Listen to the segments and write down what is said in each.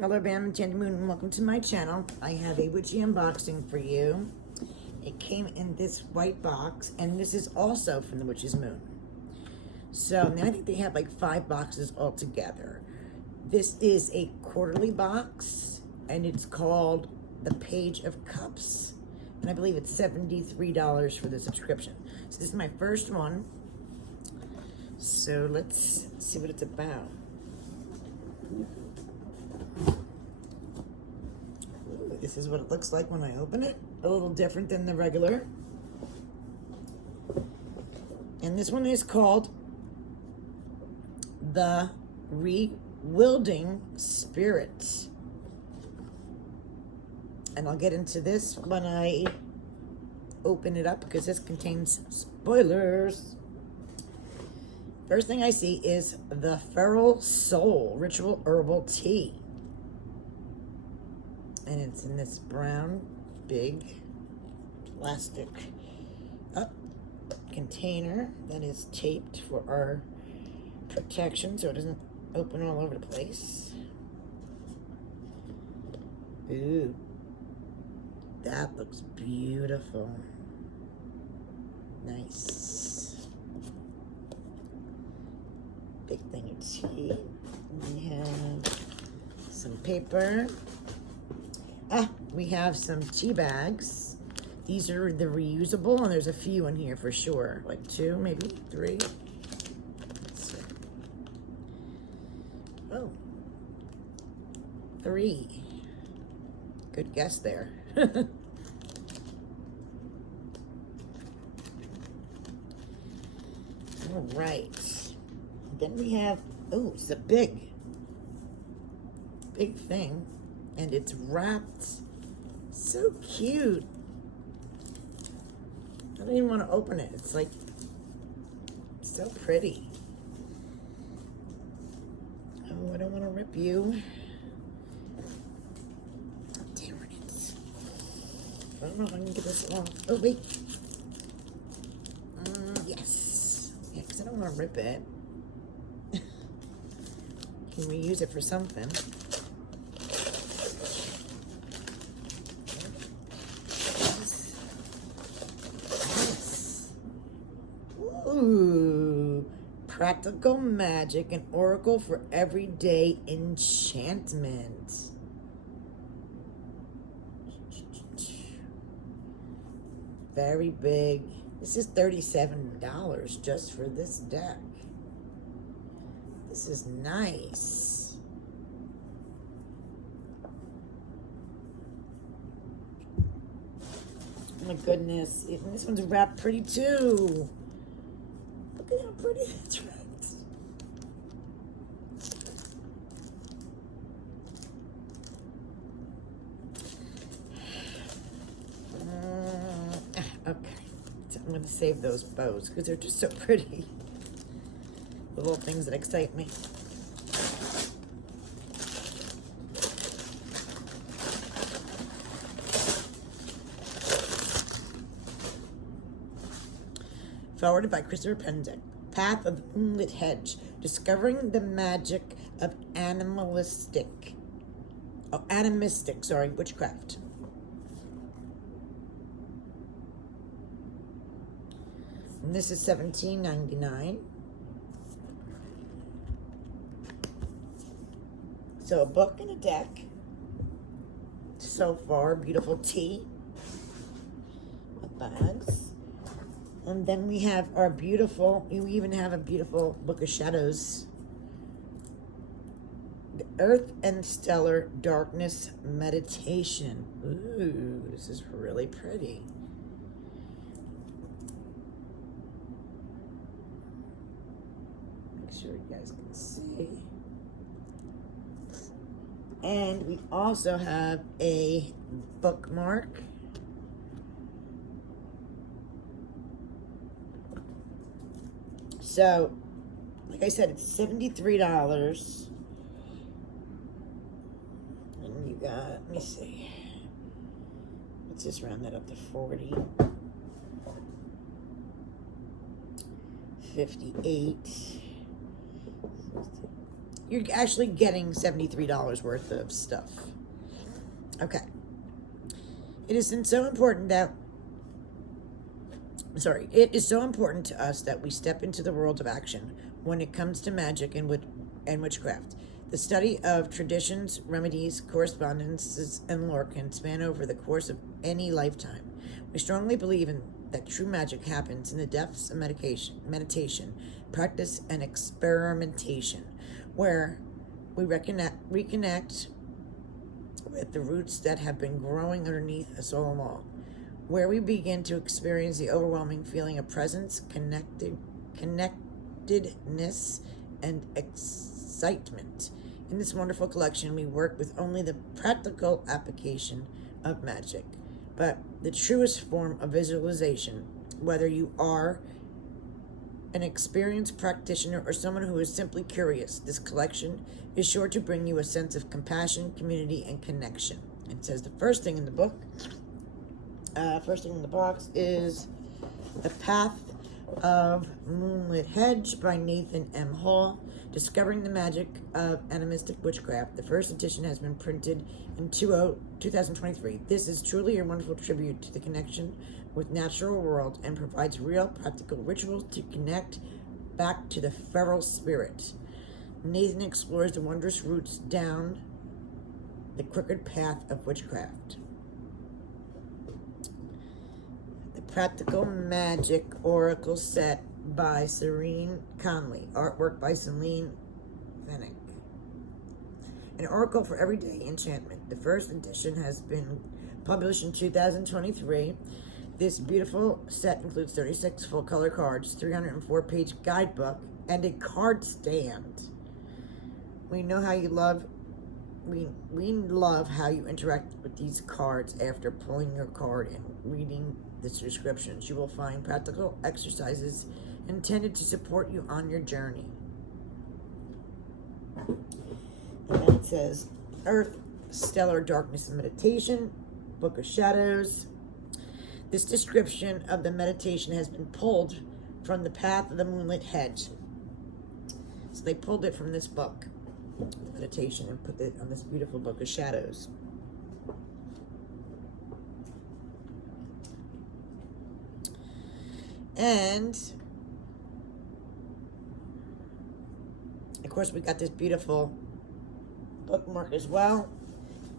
Hello, Bam and Tandy Moon, and welcome to my channel. I have a witchy unboxing for you. It came in this white box, and this is also from the Witch's Moon. So now I think they have like 5 boxes altogether. This is a quarterly box, and it's called the Page of Cups, and I believe it's $73 for the subscription. So this is my first one. So let's see what it's about. This is what it looks like when I open it. A little different than the regular. And this one is called the Rewilding Spirit. And I'll get into this when I open it up because this contains spoilers. First thing I see is the Feral Soul Ritual Herbal Tea. And it's in this brown, big, plastic container that is taped for our protection so it doesn't open all over the place. Ooh, that looks beautiful. Nice. Big thing of tea. We have some paper. We have some tea bags. These are the reusable, and there's a few in here for sure. Like 2, maybe 3. Let's see. Oh, 3. Good guess there. All right. Then we have, oh, it's a big thing. And it's wrapped so cute. I don't even want to open it. It's like so pretty. Oh, I don't want to rip you. Damn it. I don't know if I can get this off. Oh, wait. Yes. Yeah, because I don't want to rip it. Can we use it for something? Ooh, practical magic, an oracle for everyday enchantment. Very big. This is $37 just for this deck. This is nice. Oh my goodness, even this one's wrapped pretty too. Look at how pretty that's wrapped. Okay, so I'm going to save those bows because they're just so pretty. The little things that excite me. Forwarded by Christopher Penzick. Path of the Moonlit Hedge. Discovering the magic of animistic witchcraft. And this is $17.99. So a book and a deck. So far, beautiful tea. Bags. And then we have our beautiful, we even have a beautiful Book of Shadows. The Earth and Stellar Darkness Meditation. Ooh, this is really pretty. Make sure you guys can see. And we also have a bookmark. So, like I said, it's $73. And you got, let me see. Let's just round that up to 40. 58. you're actually getting $73 worth of stuff. Okay. It is so important to us that we step into the world of action when it comes to magic and witchcraft. The study of traditions, remedies, correspondences, and lore can span over the course of any lifetime. We strongly believe that true magic happens in the depths of meditation, practice, and experimentation, where we reconnect with the roots that have been growing underneath us all along, where we begin to experience the overwhelming feeling of presence, connectedness, and excitement. In this wonderful collection, we work with only the practical application of magic, but the truest form of visualization, whether you are an experienced practitioner or someone who is simply curious. This collection is sure to bring you a sense of compassion, community, and connection. It says the first thing in the book, first thing in the box is The Path of Moonlit Hedge by Nathan M. Hall, Discovering the Magic of Animistic Witchcraft. The first edition has been printed in 2023. This is truly a wonderful tribute to the connection with natural world and provides real practical rituals to connect back to the feral spirit. Nathan explores the wondrous roots down the crooked path of witchcraft. The Practical Magic Oracle Set by Serene Conley. Artwork by Celine Fennick. An oracle for everyday enchantment. The first edition has been published in 2023. This beautiful set includes 36 full color cards, 304-page guidebook, and a card stand. We love how you interact with these cards after pulling your card and reading the descriptions. You will find practical exercises intended to support you on your journey. And then it says Earth, Stellar Darkness and Meditation, Book of Shadows. This description of the meditation has been pulled from The Path of the Moonlit Hedge. So they pulled it from this book, meditation, and put it on this beautiful Book of Shadows. And of course, we got this beautiful bookmark as well.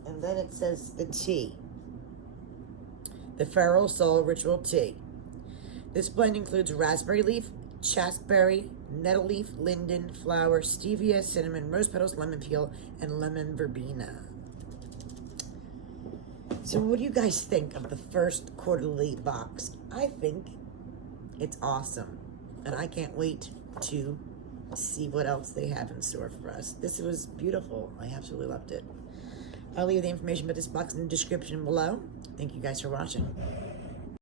And then it says the tea. The Feral Soul Ritual Tea. This blend includes raspberry leaf, chasteberry, nettle leaf, linden, flower, stevia, cinnamon, rose petals, lemon peel, and lemon verbena. So what do you guys think of the first quarterly box? I think it's awesome. And I can't wait to see what else they have in store for us. This was beautiful. I absolutely loved it. I'll leave the information about this box in the description below. Thank you guys for watching.